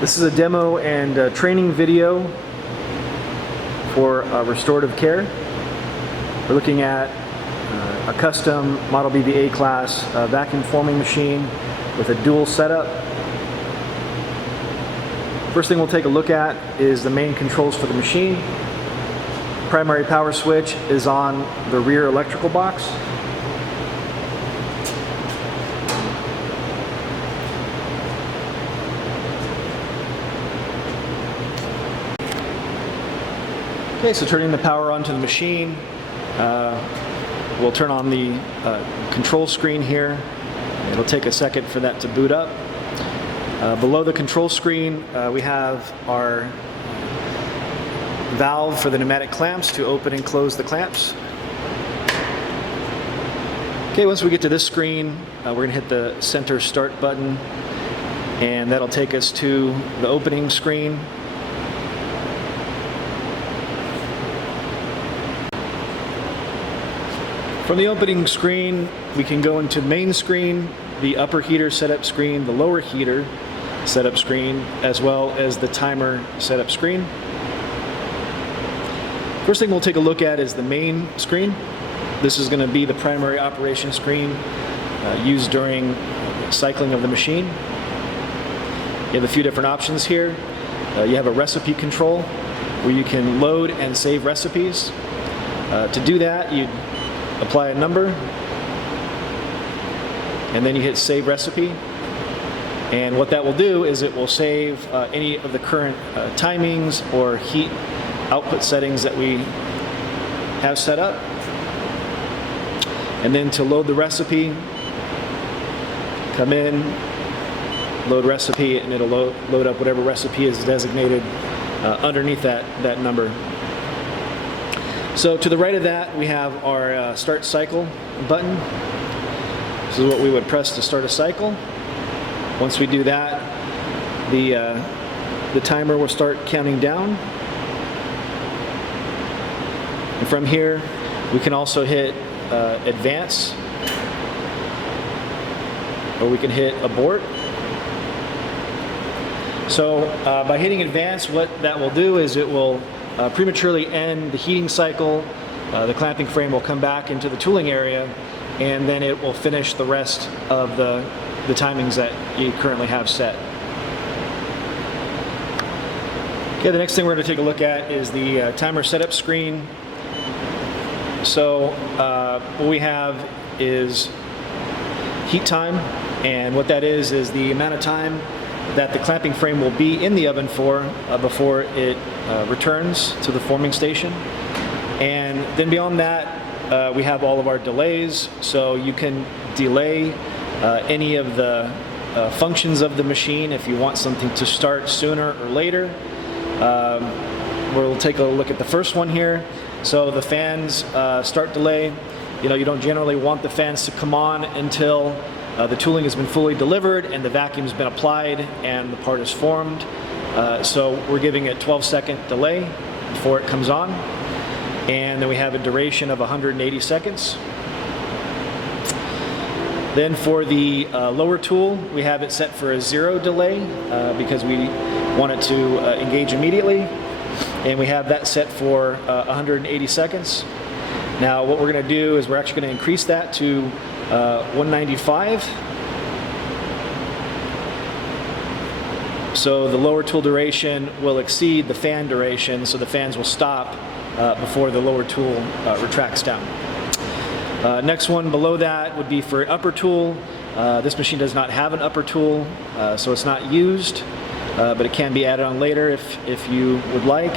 This is a demo and training video for restorative care. We're looking at a custom Model BB A-Class vacuum forming machine with a dual setup. First thing we'll take a look at is the main controls for the machine. Primary power switch is on the rear electrical box. Okay, so turning the power onto the machine, we'll turn on the control screen here. It'll take a second for that to boot up. Below the control screen, we have our valve for the pneumatic clamps to open and close the clamps. Okay, once we get to this screen, we're going to hit the center start button, and that'll take us to the opening screen. From the opening screen, we can go into the main screen, the upper heater setup screen, the lower heater setup screen, as well as the timer setup screen. First thing we'll take a look at is the main screen. This is going to be the primary operation screen used during cycling of the machine. You have a few different options here. You have a recipe control where you can load and save recipes. To do that, you apply a number, and then you hit Save Recipe. And what that will do is it will save any of the current timings or heat output settings that we have set up. And then to load the recipe, come in, load recipe, and it'll load up whatever recipe is designated underneath that number. So to the right of that, we have our start cycle button. This is what we would press to start a cycle. Once we do that, the timer will start counting down. And from here, we can also hit advance, or we can hit abort. So by hitting advance, what that will do is it will prematurely end the heating cycle. The clamping frame will come back into the tooling area, and then it will finish the rest of the timings that you currently have set. Okay, the next thing we're going to take a look at is the timer setup screen. So what we have is heat time, and what that is the amount of time that the clamping frame will be in the oven for before it returns to the forming station. And then beyond that, we have all of our delays, so you can delay any of the functions of the machine if you want something to start sooner or later. We'll take a look at the first one here. So the fans start delay. You don't generally want the fans to come on until the tooling has been fully delivered and the vacuum has been applied and the part is formed. So we're giving it 12-second delay before it comes on. And then we have a duration of 180 seconds. Then for the lower tool, we have it set for a 0 delay because we want it to engage immediately. And we have that set for 180 seconds. Now what we're going to do is we're actually going to increase that to 195. So the lower tool duration will exceed the fan duration, so the fans will stop before the lower tool retracts down. Next one below that would be for upper tool. This machine does not have an upper tool, so it's not used, but it can be added on later if you would like.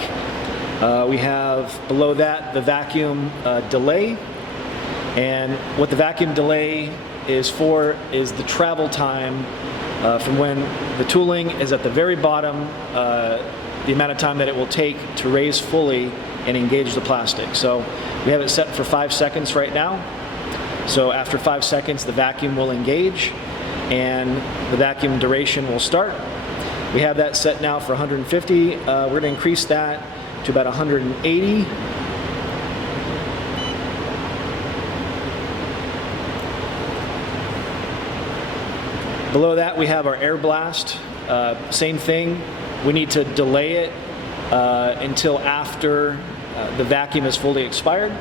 We have below that the vacuum delay, and what the vacuum delay is for is the travel time from when the tooling is at the very bottom, the amount of time that it will take to raise fully and engage the plastic. So we have it set for 5 seconds right now. So after 5 seconds, the vacuum will engage and the vacuum duration will start. We have that set now for 150. We're going to increase that to about 180. Below that, we have our air blast. Same thing. We need to delay it until after the vacuum is fully expired.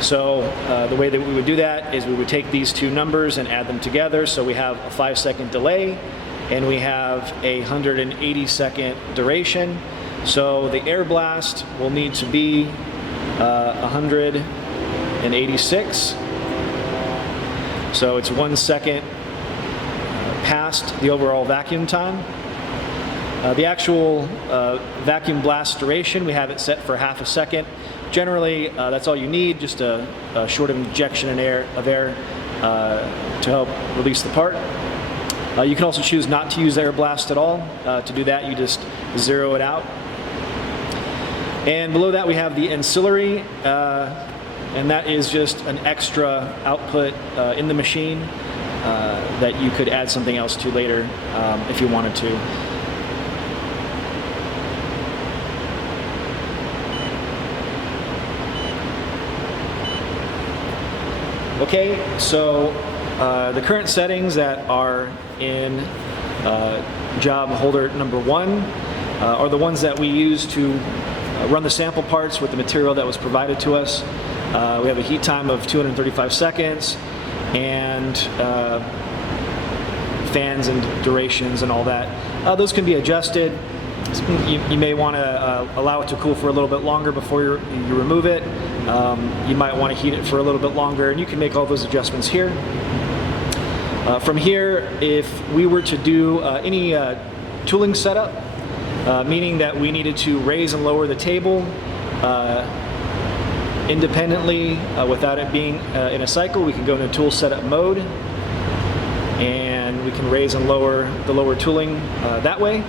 So the way that we would do that is we would take these two numbers and add them together. So we have a 5-second delay and we have a 180-second duration. So the air blast will need to be 186. So it's 1 second past the overall vacuum time. The actual vacuum blast duration, we have it set for half a second. Generally, that's all you need, just a short injection of air to help release the part. You can also choose not to use air blast at all. To do that, you just zero it out. And below that, we have the ancillary, and that is just an extra output in the machine that you could add something else to later if you wanted to. Okay, so the current settings that are in job holder number 1 are the ones that we use to run the sample parts with the material that was provided to us. We have a heat time of 235 seconds and fans and durations and all that. Those can be adjusted. You may want to allow it to cool for a little bit longer before you remove it. You might want to heat it for a little bit longer, and you can make all those adjustments here. From here, if we were to do any tooling setup, meaning that we needed to raise and lower the table independently without it being in a cycle, we can go into tool setup mode, and we can raise and lower the lower tooling that way.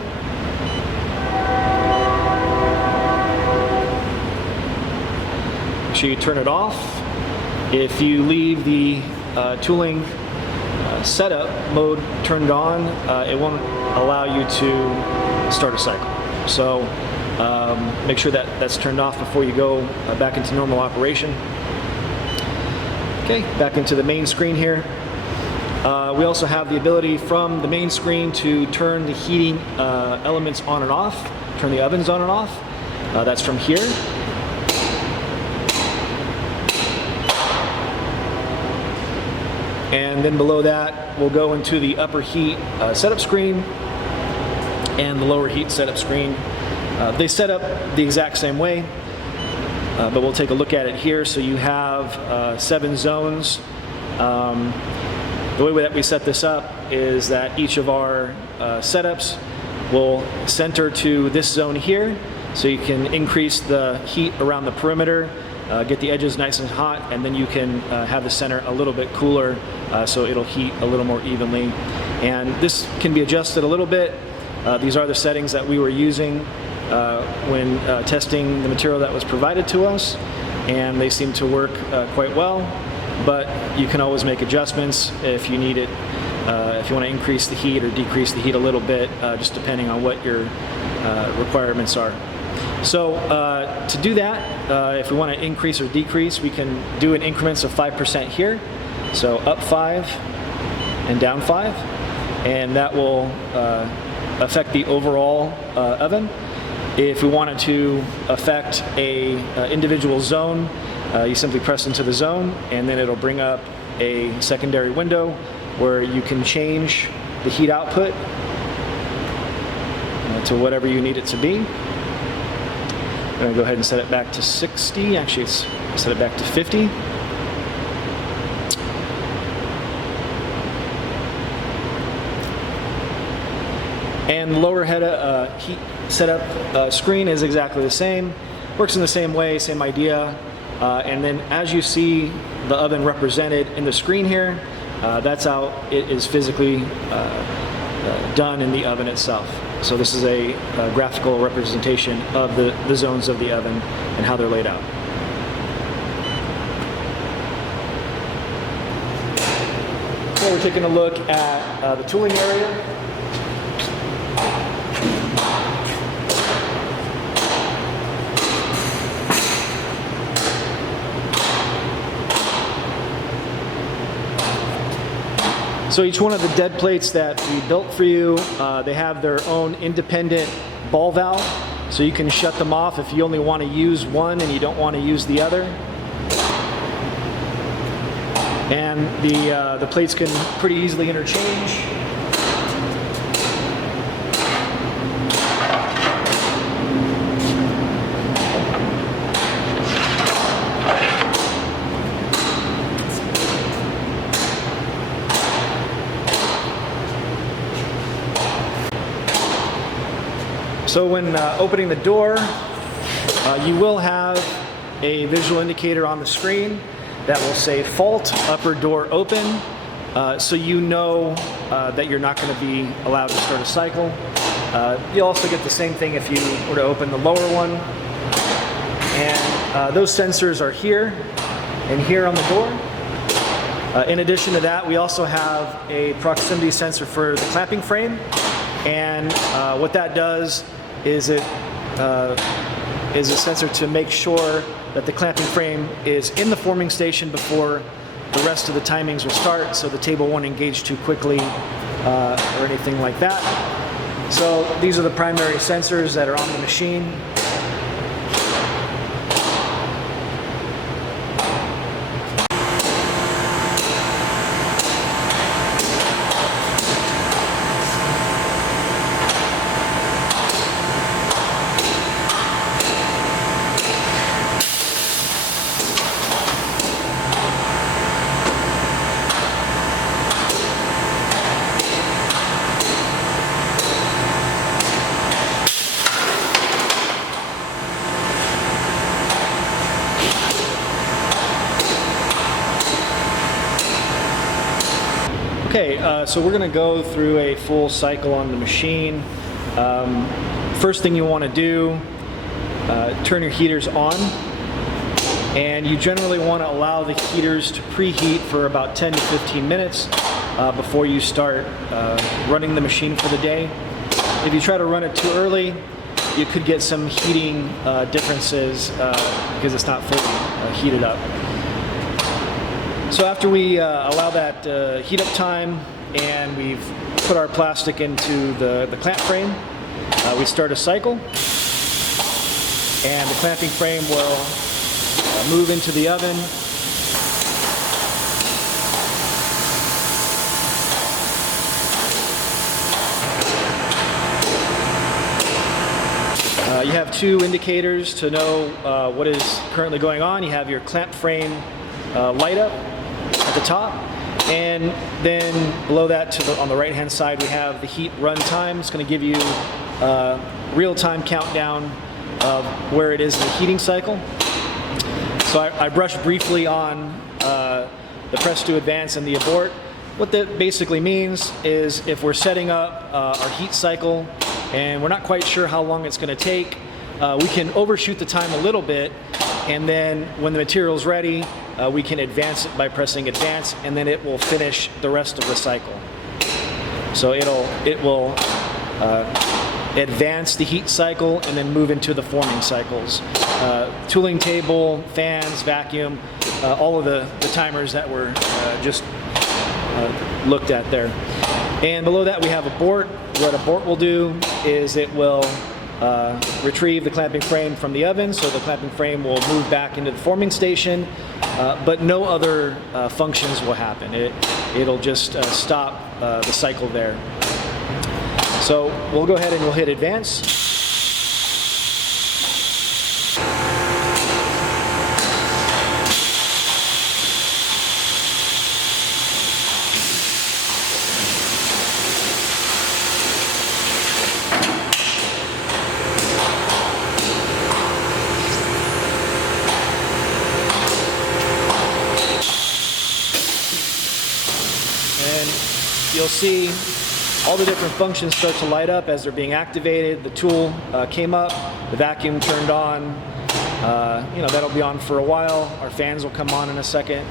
Make sure you turn it off. If you leave the tooling setup mode turned on, it won't allow you to start a cycle. So make sure that that's turned off before you go back into normal operation. Okay, back into the main screen here. We also have the ability from the main screen to turn the heating elements on and off, turn the ovens on and off. That's from here. And then below that, we'll go into the upper heat setup screen and the lower heat setup screen. They set up the exact same way, but we'll take a look at it here. So you have 7 zones. The way that we set this up is that each of our setups will center to this zone here, so you can increase the heat around the perimeter, get the edges nice and hot, and then you can have the center a little bit cooler so it'll heat a little more evenly. And this can be adjusted a little bit. These are the settings that we were using when testing the material that was provided to us, and they seem to work quite well, but you can always make adjustments if you need it, if you want to increase the heat or decrease the heat a little bit, just depending on what your requirements are. So to do that, if we want to increase or decrease, we can do in increments of 5% here. So up 5 and down 5, and that will affect the overall oven. If we wanted to affect a individual zone, you simply press into the zone, and then it'll bring up a secondary window where you can change the heat output to whatever you need it to be. I'm going to go ahead and set it back to 60. Actually, it's set it back to 50. And the lower head heat setup screen is exactly the same. Works in the same way, same idea. And then as you see the oven represented in the screen here, that's how it is physically done in the oven itself. So this is a graphical representation of the zones of the oven and how they're laid out. So we're taking a look at the tooling area. So each one of the dead plates that we built for you, they have their own independent ball valve, so you can shut them off if you only want to use one and you don't want to use the other. And the plates can pretty easily interchange. So when opening the door, you will have a visual indicator on the screen that will say fault, upper door open, so you know that you're not going to be allowed to start a cycle. You'll also get the same thing if you were to open the lower one. And those sensors are here and here on the door. In addition to that, we also have a proximity sensor for the clamping frame. And what that does is it is a sensor to make sure that the clamping frame is in the forming station before the rest of the timings will start, so the table won't engage too quickly or anything like that. So these are the primary sensors that are on the machine. Okay, so we're going to go through a full cycle on the machine. First thing you want to do, turn your heaters on, and you generally want to allow the heaters to preheat for about 10 to 15 minutes before you start running the machine for the day. If you try to run it too early, you could get some heating differences because it's not fully heated up. So after we allow that heat up time and we've put our plastic into the clamp frame, we start a cycle, and the clamping frame will move into the oven. You have two indicators to know what is currently going on. You have your clamp frame light up at the top, and then below that on the right hand side we have the heat run time. It's going to give you a real-time countdown of where it is in the heating cycle. So I brushed briefly on the press to advance and the abort. What that basically means is if we're setting up our heat cycle and we're not quite sure how long it's going to take, we can overshoot the time a little bit, and then when the material's ready, we can advance it by pressing advance, and then it will finish the rest of the cycle. So it will advance the heat cycle and then move into the forming cycles. Tooling table, fans, vacuum, all of the timers that were just looked at there. And below that we have abort. What abort will do is it will retrieve the clamping frame from the oven, so the clamping frame will move back into the forming station, but no other functions will happen. It'll just stop the cycle there. So we'll go ahead and we'll hit advance. You'll see all the different functions start to light up as they're being activated. The tool came up, the vacuum turned on. That'll be on for a while. Our fans will come on in a second.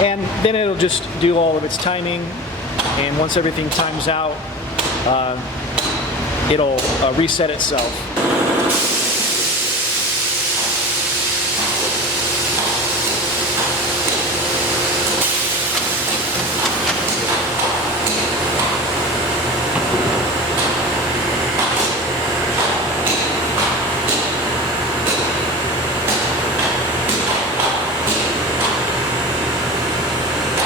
And then it'll just do all of its timing. And once everything times out, it'll reset itself.